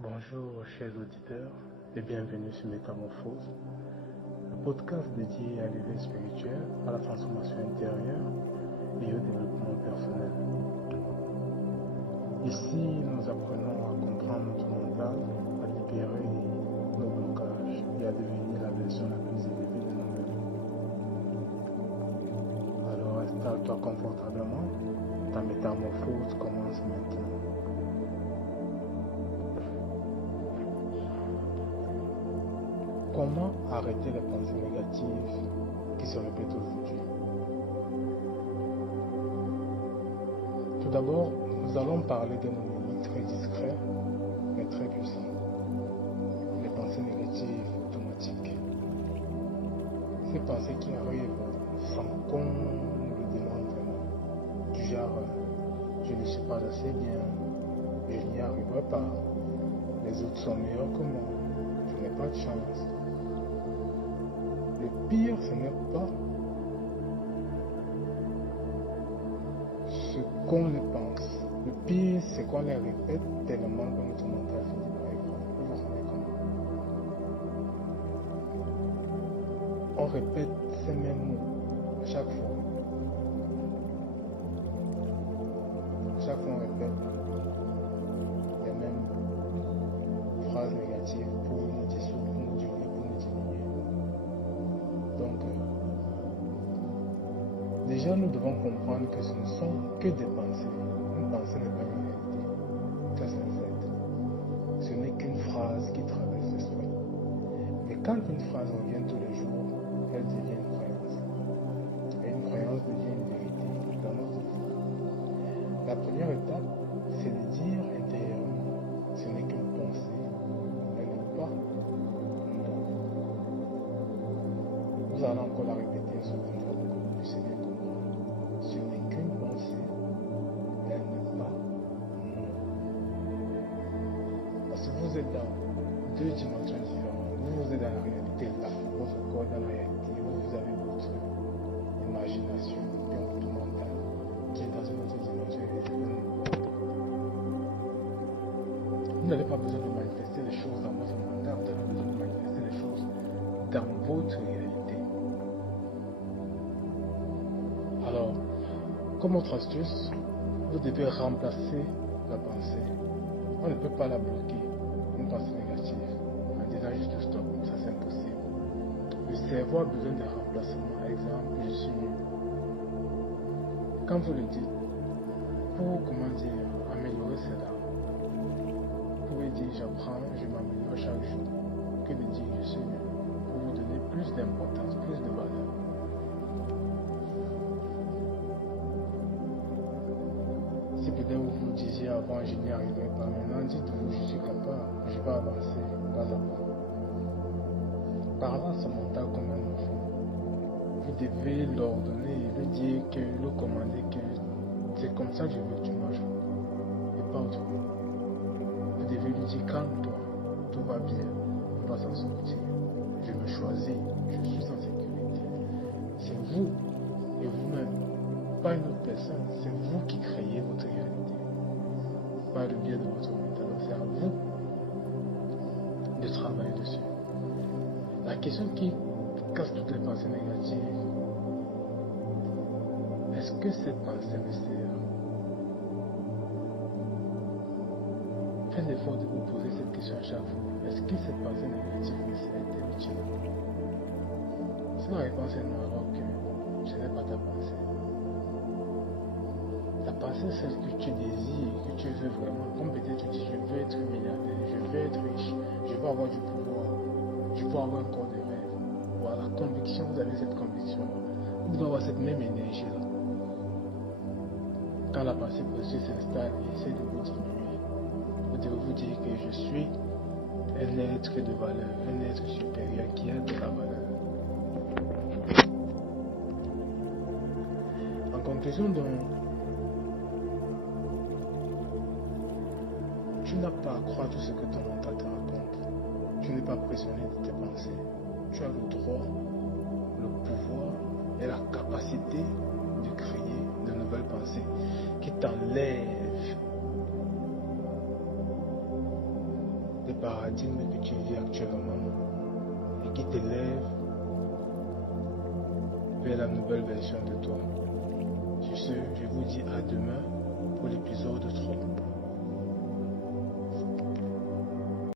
Bonjour chers auditeurs et bienvenue sur Métamorphose, le podcast dédié à l'éveil spirituel, à la transformation intérieure et au développement personnel. Ici, nous apprenons à comprendre notre mental, à libérer nos blocages et à devenir la version la plus élevée de nous-mêmes. Alors installe-toi confortablement, ta métamorphose commence maintenant. Comment arrêter les pensées négatives qui se répètent aujourd'hui? Tout d'abord, nous allons parler d'un ennemi très discret mais très puissant. Les pensées négatives automatiques. Ces pensées qui arrivent sans qu'on nous le demande vraiment. Du genre, je ne suis pas assez bien, je n'y arriverai pas, les autres sont meilleurs que moi, je n'ai pas de chance. Le pire, ce n'est pas ce qu'on les pense. Le pire, c'est qu'on les répète tellement que notre mental finit par écouter. Vous vous rendez compte? On répète ces mêmes mots à chaque fois. À chaque fois, on répète les mêmes phrases négatives pour nous dissoudre, pour nous durer, pour nous diminuer. Donc, déjà, nous devons comprendre que ce ne sont que des pensées. Une pensée n'est pas une réalité. Ça, c'est un fait. Ce n'est qu'une phrase qui traverse l'esprit. Mais quand une phrase revient tous les jours, elle devient une croyance. Et une croyance devient une vérité dans notre vie. La première étape, c'est de dire intérieurement, ce n'est qu'une pensée. Elle n'est pas une donnée. Nous allons encore la répéter une seconde fois pour que vous puissiez bien comprendre. Ce n'est qu'une pensée, elle n'est pas non. Parce que vous êtes dans deux dimensions différentes. Vous êtes dans la réalité là, votre corps est dans la réalité, vous avez votre imagination, puis votre mental qui est dans une autre dimension. Vous n'avez pas besoin de manifester les choses dans votre mental, vous avez besoin de manifester les choses dans votre réalité. Alors, comme autre astuce, vous devez remplacer la pensée. On ne peut pas la bloquer, une pensée négative, en disant juste stop, ça c'est impossible. Le cerveau a besoin d'un remplacement. Par exemple, je suis nul. Quand vous le dites, pour, améliorer cela, vous pouvez dire j'apprends, je m'améliore chaque jour, que de dire je suis nul, pour vous donner plus d'importance, plus de valeur. Si peut-être vous vous disiez avant je n'y arriverai pas, maintenant dites-vous je suis capable, je vais avancer pas à pas. Parlez à son mental comme un enfant. Vous devez l'ordonner, lui dire que, lui commander que c'est comme ça que je veux que tu marches et pas autrement. Vous devez lui dire calme-toi, tout va bien, on va s'en sortir. Je me choisis, je suis en sécurité. C'est vous et vous-même, pas une autre personne, c'est vous qui créez votre réalité. Par le biais de votre mental, c'est à vous de travailler dessus. La question qui casse toutes les pensées négatives, est-ce que cette pensée me sert? Faites l'effort de vous poser cette question à chaque fois. Est-ce que cette pensée négative me sert utile? Si la réponse est non, alors que ce n'est pas ta pensée. Ta pensée, c'est ce que tu désires, que tu veux vraiment. Comme peut-être tu dis, je veux être milliardaire, je veux être riche, je veux avoir du pouvoir, je veux avoir un corps de rêve. Voilà, conviction, vous avez cette conviction. Vous devez avoir cette même énergie-là. Quand la pensée positive s'installe et essaie de vous diminuer, vous devez vous dire que je suis un être de valeur, un être supérieur qui a de la valeur. En conclusion, donc, tu n'as pas à croire tout ce que ton mental te raconte. Tu n'es pas pressionné de tes pensées. Tu as le droit, le pouvoir et la capacité de créer de nouvelles pensées qui t'enlèvent des paradigmes que tu vis actuellement et qui t'élèvent vers la nouvelle version de toi. Sur ce, je vous dis à demain pour l'épisode.